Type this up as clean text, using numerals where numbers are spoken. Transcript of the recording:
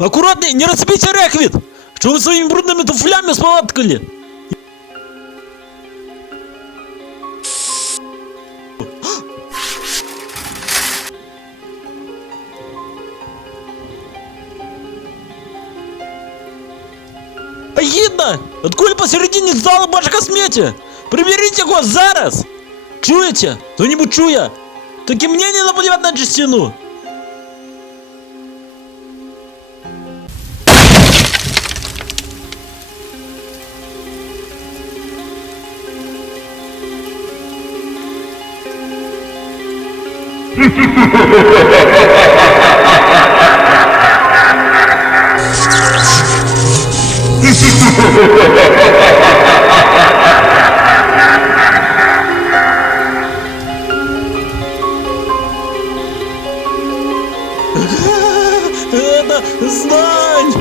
Аккуратней, не разбейте реквит! Что вы своими брудными туфлями сфоткали? Агідно! Откуда посередине зала бачка сміття? Приберіть його зараз! Чуєте? Хто-нибудь чує? Так і мені не наплівати на частину! Это знань!